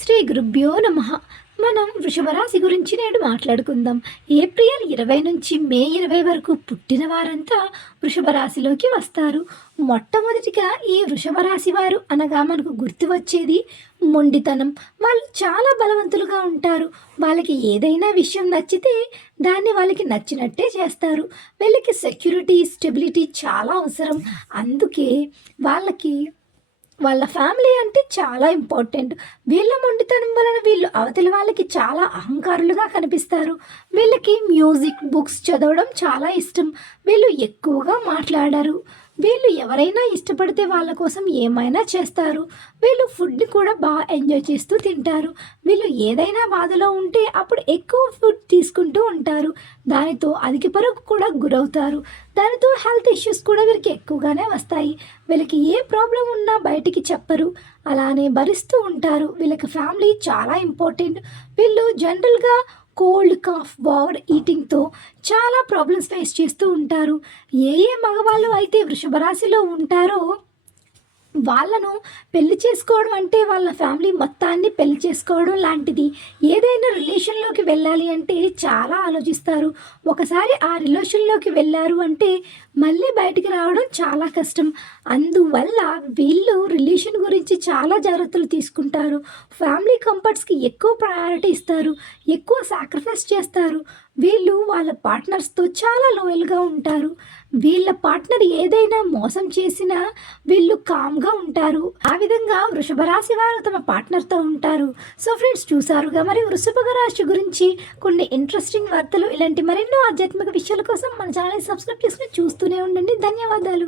శ్రీ గురుభ్యో నమ. మనం వృషభరాశి గురించి నేడు మాట్లాడుకుందాం. ఏప్రిల్ ఇరవై నుంచి మే ఇరవై వరకు పుట్టిన వారంతా వృషభరాశిలోకి వస్తారు. మొట్టమొదటిగా ఈ వృషభరాశి వారు అనగా మనకు గుర్తు వచ్చేది మొండితనం. వాళ్ళు చాలా బలవంతులుగా ఉంటారు. వాళ్ళకి ఏదైనా విషయం నచ్చితే దాన్ని వాళ్ళకి నచ్చినట్టే చేస్తారు. వీళ్ళకి సెక్యూరిటీ స్టెబిలిటీ చాలా అవసరం. అందుకే వాళ్ళకి వాళ్ళ ఫ్యామిలీ అంటే చాలా ఇంపార్టెంట్. వీళ్ళ మొండితనం వలన వీళ్ళు అవతలి వాళ్ళకి చాలా అహంకారులుగా కనిపిస్తారు. వీళ్ళకి మ్యూజిక్ బుక్స్ చదవడం చాలా ఇష్టం. వీళ్ళు ఎక్కువగా మాట్లాడరు. వీళ్ళు ఎవరైనా ఇష్టపడితే వాళ్ళ కోసం ఏమైనా చేస్తారు. వీళ్ళు ఫుడ్ని కూడా బాగా ఎంజాయ్ చేస్తూ తింటారు. వీళ్ళు ఏదైనా బాధలో ఉంటే అప్పుడు ఎక్కువ ఫుడ్ తీసుకుంటూ ఉంటారు. దానితో అధిక పరుగు కూడా గురవుతారు. దానితో హెల్త్ ఇష్యూస్ కూడా వీరికి ఎక్కువగానే వస్తాయి. వీళ్ళకి ఏ ప్రాబ్లం ఉన్నా బయటికి చెప్పరు. అలానే భరిస్తూ ఉంటారు. వీళ్ళకి ఫ్యామిలీ చాలా ఇంపార్టెంట్ వీళ్ళు జనరల్గా కోల్డ్ కాఫ్ బార్ ఈటింగ్తో చాలా ప్రాబ్లమ్స్ ఫేస్ చేస్తూ ఉంటారు. ఏ ఏ మగవాళ్ళు అయితే వృషభ రాశిలో ఉంటారో వాళ్ళను పెళ్ళి చేసుకోవడం అంటే వాళ్ళ ఫ్యామిలీ మొత్తాన్ని పెళ్ళి చేసుకోవడం లాంటిది. ఏదైనా రిలేషన్లోకి వెళ్ళాలి అంటే చాలా ఆలోచిస్తారు. ఒకసారి ఆ రిలేషన్లోకి వెళ్ళారు అంటే మళ్ళీ బయటికి రావడం చాలా కష్టం. అందువల్ల వీళ్ళు రిలేషన్ గురించి చాలా జాగ్రత్తలు తీసుకుంటారు. ఫ్యామిలీ కంఫర్ట్స్కి ఎక్కువ ప్రయారిటీ ఇస్తారు. ఎక్కువ సాక్రిఫైస్ చేస్తారు. వీళ్ళు వాళ్ళ పార్ట్నర్స్తో చాలా లోయల్గా ఉంటారు. వీళ్ళ పార్ట్నర్ ఏదైనా మోసం చేసినా వీళ్ళు కామ్గా ఉంటారు. ఆ విధంగా వృషభ రాశి వారు తమ పార్ట్నర్తో ఉంటారు. సో ఫ్రెండ్స్ చూసారుగా మరి వృషభ రాశి గురించి కొన్ని ఇంట్రెస్టింగ్ వార్తలు ఇలాంటి మరెన్నో ఆధ్యాత్మిక విషయాల కోసం మన ఛానల్ని సబ్స్క్రైబ్ చేసుకుని చూస్తూనే ఉండండి. ధన్యవాదాలు.